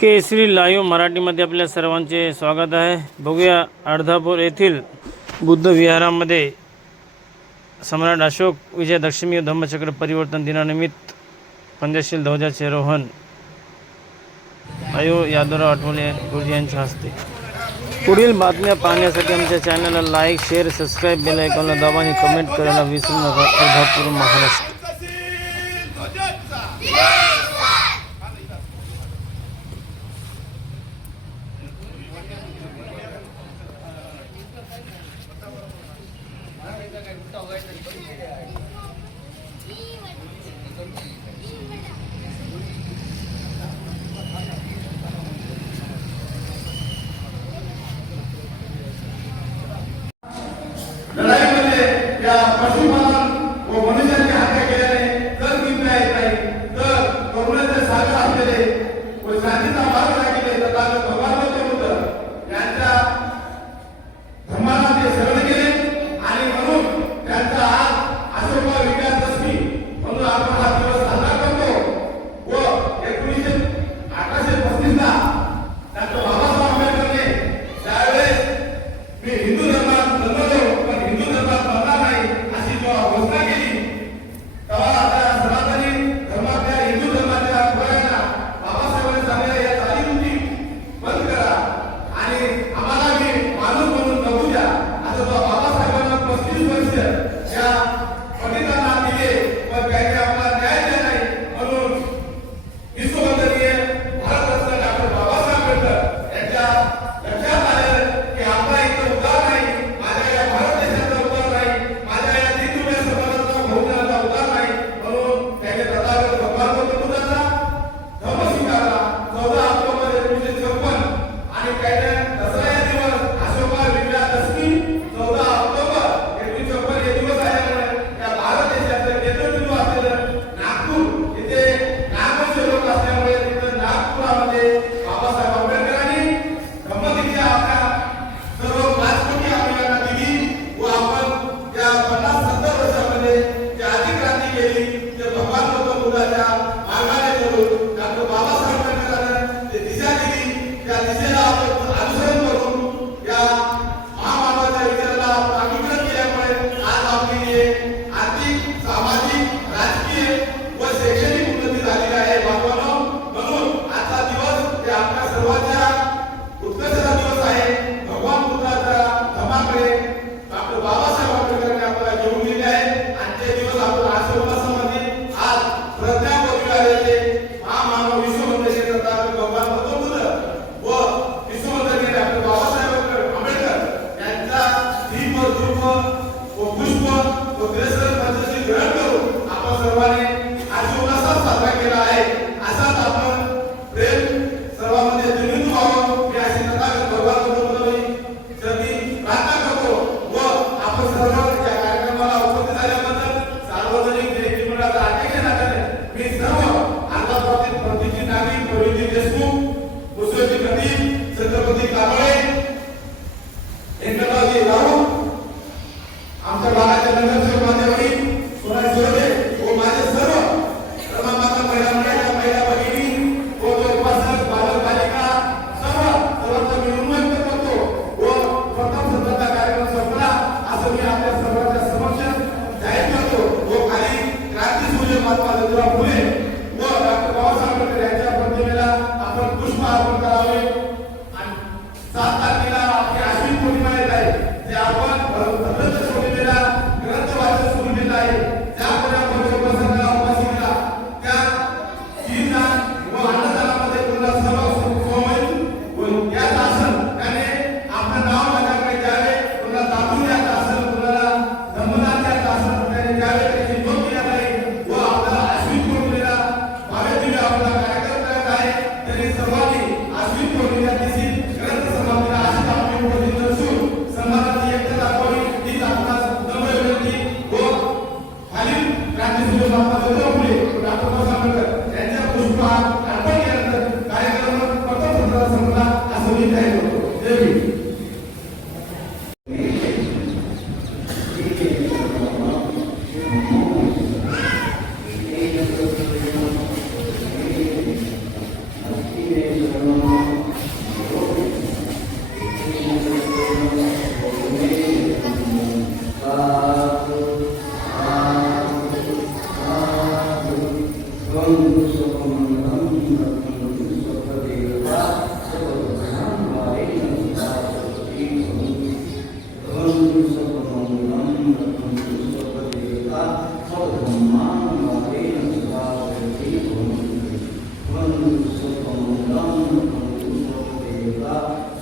केसरी live मराठीमध्ये आपल्या सर्वांचे स्वागत आहे. बघूया अर्धापूर येथील बुद्ध विहारामध्ये सम्राट अशोक विजयदशमी धम्मचक्र परिवर्तन दिनानिमित्त पंजाशी ध्वजा चेरोहन आयो यादवराव आठवले गुरुजी यांच्या हस्ते. पुढील बातम्या पाहण्यासाठी आमच्या चॅनलला लाईक शेअर सबस्क्राईब बेल आयकॉनला दबा आणि कमेंट करायला विसरू नका. अर्धापूर महाराष्ट्र. Sei lá.